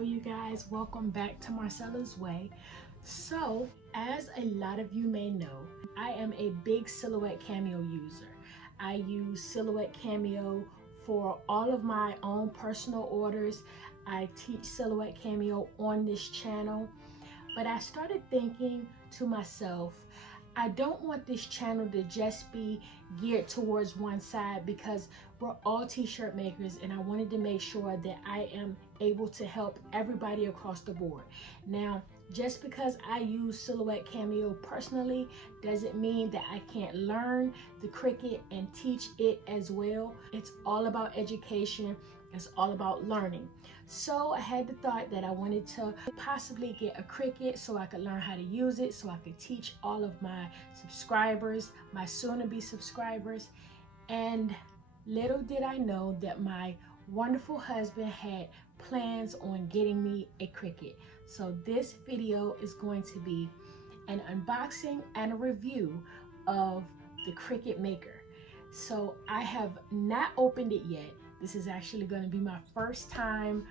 Hello you guys, welcome back to Marcella's Way. So as a lot of you may know, I am a big Silhouette Cameo user. I use Silhouette Cameo for all of my own personal orders. I teach Silhouette Cameo on this channel, but I started thinking to myself, I don't want this channel to just be geared towards one side because we're all t-shirt makers, and I wanted to make sure that I am able to help everybody across the board. Now, just because I use Silhouette Cameo personally doesn't mean that I can't learn the Cricut and teach it as well. It's all about education. It's all about learning. So I had the thought that I wanted to possibly get a Cricut so I could learn how to use it, so I could teach all of my subscribers, my soon-to-be subscribers. And little did I know that my wonderful husband had plans on getting me a Cricut. So this video is going to be an unboxing and a review of the Cricut Maker. So I have not opened it yet. This is actually going to be my first time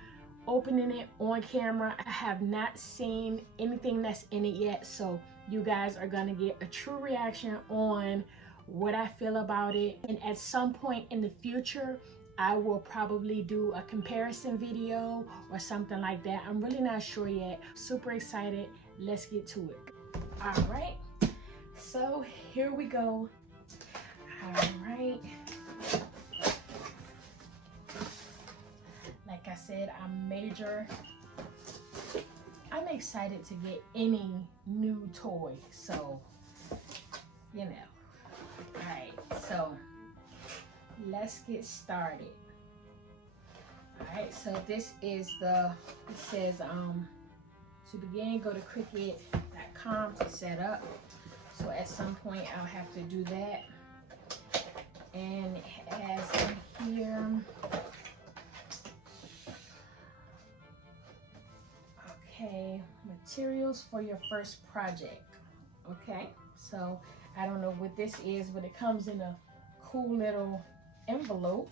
opening it on camera. I have not seen anything that's in it yet, so you guys are going to get a true reaction on what I feel about it. And at some point in the future, I will probably do a comparison video or something like that. I'm really not sure yet. Super excited. Let's get to it. All right, so here we go. All right. Like I said, I'm excited to get any new toy, so you know. All right, so let's get started. All right, so this is it says to begin, go to Cricut.com to set up. So at some point I'll have to do that. And it has in here, okay, materials for your first project. Okay, so I don't know what this is, but it comes in a cool little envelope.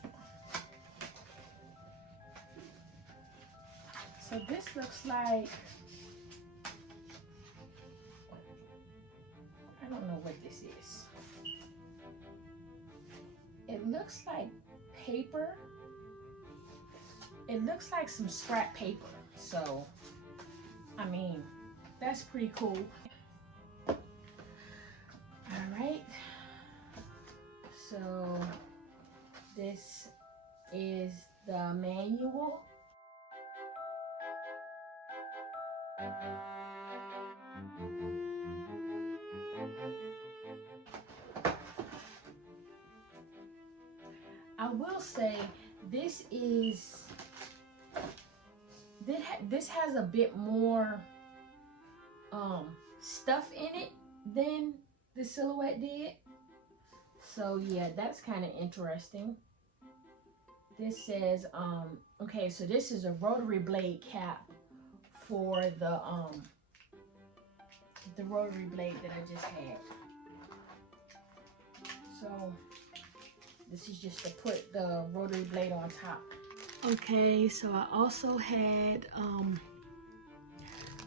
So this looks like, I don't know what this is. It looks like paper. It looks like some scrap paper. So, I mean, that's pretty cool. All right. So, this is the manual. I will say this has a bit more stuff in it than the Silhouette did. So yeah, that's kind of interesting. This says okay, so this is a rotary blade cap for the rotary blade that I just had. So this is just to put the rotary blade on top. Okay, so I also had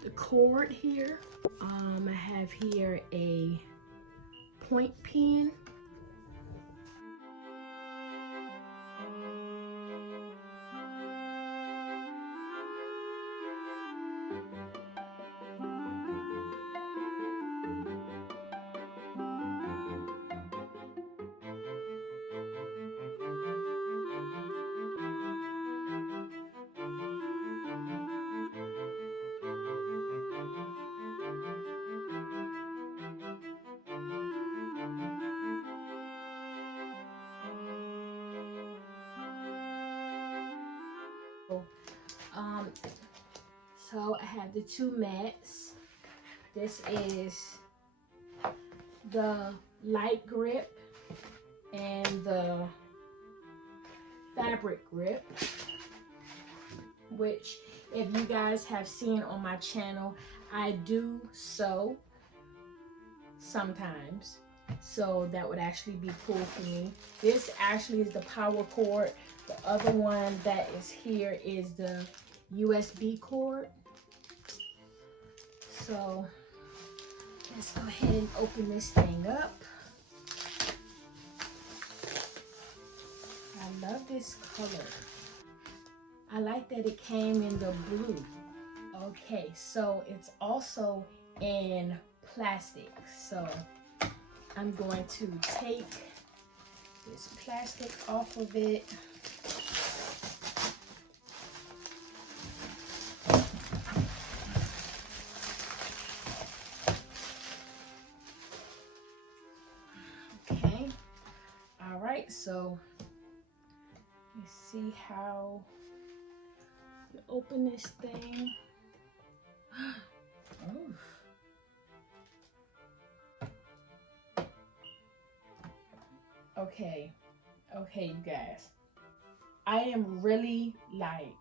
the cord here. I have here a point pen. So I have the two mats. This is the light grip and the fabric grip, which if you guys have seen on my channel, I do sew sometimes. So that would actually be cool for me. This actually is the power cord. The other one that is here is the USB cord. So let's go ahead and open this thing up. I love this color. I like that it came in the blue. Okay, so it's also in plastic. So I'm going to take this plastic off of it. Okay, all right, so you see how you open this thing. Oh. Okay, you guys. I am really like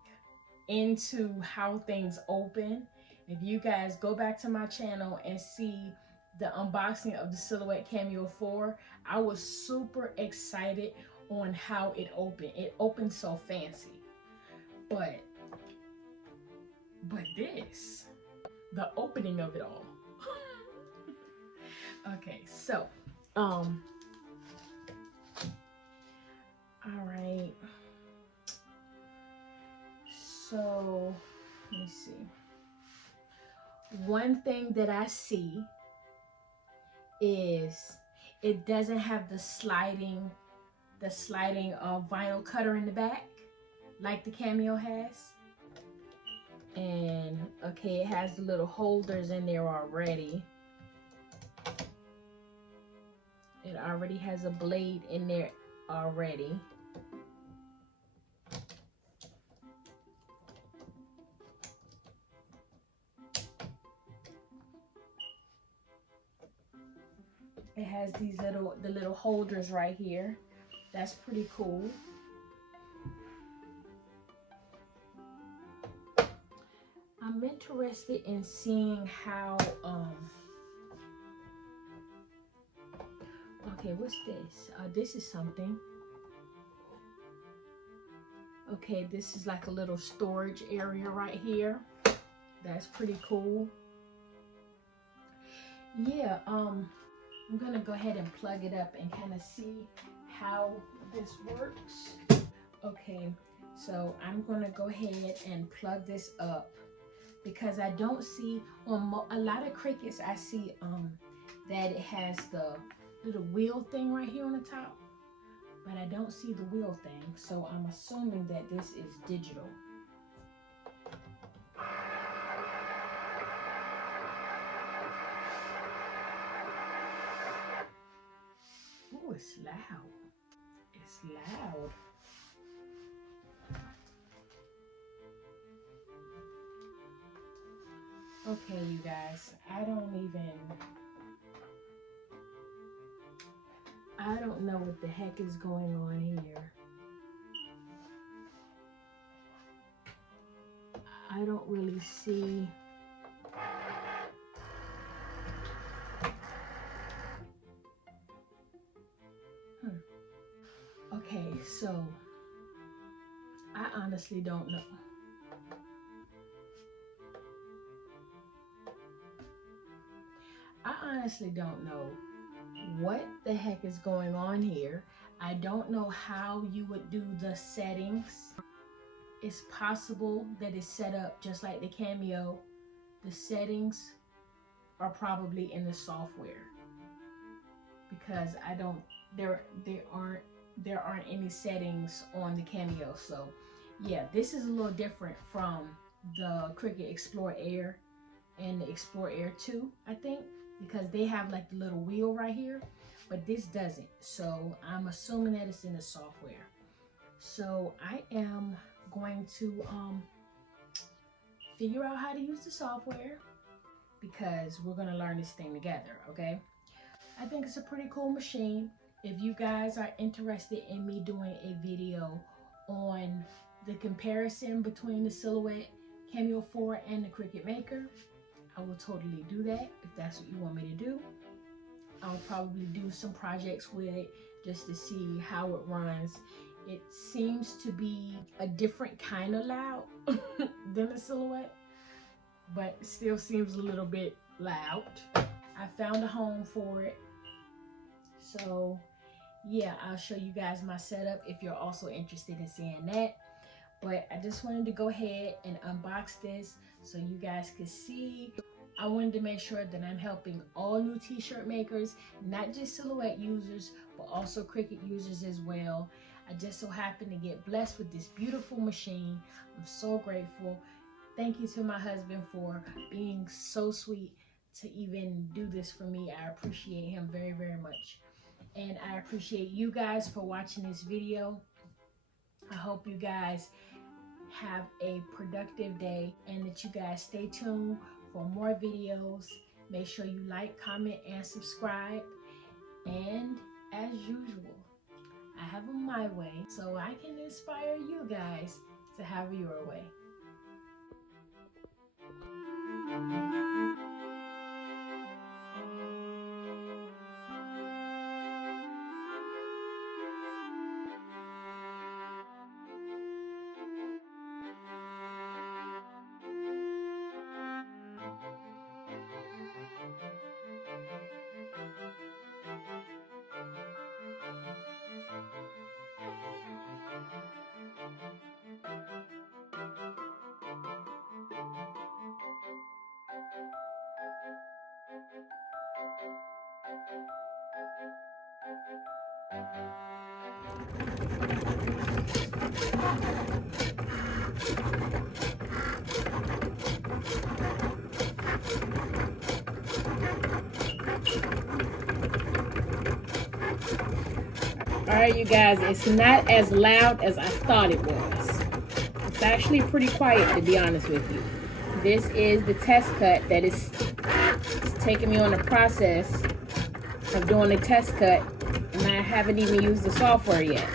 into how things open. If you guys go back to my channel and see the unboxing of the Silhouette Cameo 4, I was super excited on how it opened. It opened so fancy. But this, the opening of it all. Okay, so all right. So let me see. One thing that I see is it doesn't have the sliding vinyl cutter in the back like the Cameo has. And okay, it has the little holders in there already. It already has a blade in there already. It has these little holders right here. That's pretty cool. I'm interested in seeing how okay, what's this? This is something. Okay, this is like a little storage area right here. That's pretty cool. Yeah, I'm gonna go ahead and plug it up and kind of see how this works. Okay, so I'm gonna go ahead and plug this up because I don't see on a lot of Cricuts. I see that it has the little wheel thing right here on the top, but I don't see the wheel thing, so I'm assuming that this is digital. Oh, it's loud. It's loud. Okay, you guys, I don't know what the heck is going on here. I don't really see. Okay, so I honestly don't know. I honestly don't know what the heck is going on here. I don't know how you would do the settings. It's possible that it's set up just like the Cameo. The settings are probably in the software because there aren't any settings on the Cameo. So yeah, this is a little different from the Cricut Explore Air and the Explore Air 2, I think, because they have like the little wheel right here, but this doesn't. So I'm assuming that it's in the software. So I am going to figure out how to use the software because we're going to learn this thing together, okay? I think it's a pretty cool machine. If you guys are interested in me doing a video on the comparison between the Silhouette Cameo 4 and the Cricut Maker, I will totally do that if that's what you want me to do. I'll probably do some projects with it just to see how it runs It seems to be a different kind of loud than a silhouette, but it still seems a little bit loud. I found a home for it. So yeah, I'll show you guys my setup if you're also interested in seeing that. But I just wanted to go ahead and unbox this so you guys could see. I wanted to make sure that I'm helping all new t-shirt makers, not just silhouette users, but also Cricut users as well. I just so happen to get blessed with this beautiful machine. I'm so grateful. Thank you to my husband for being so sweet to even do this for me. I appreciate him very, very much. And I appreciate you guys for watching this video. I hope you guys have a productive day and that you guys stay tuned for more videos. Make sure you like, comment, and subscribe. And as usual, I have them my way so I can inspire you guys to have your way. Alright, you guys, it's not as loud as I thought it was. It's actually pretty quiet, to be honest with you. This is the test cut that is taking me on the process of doing the test cut, and I haven't even used the software yet.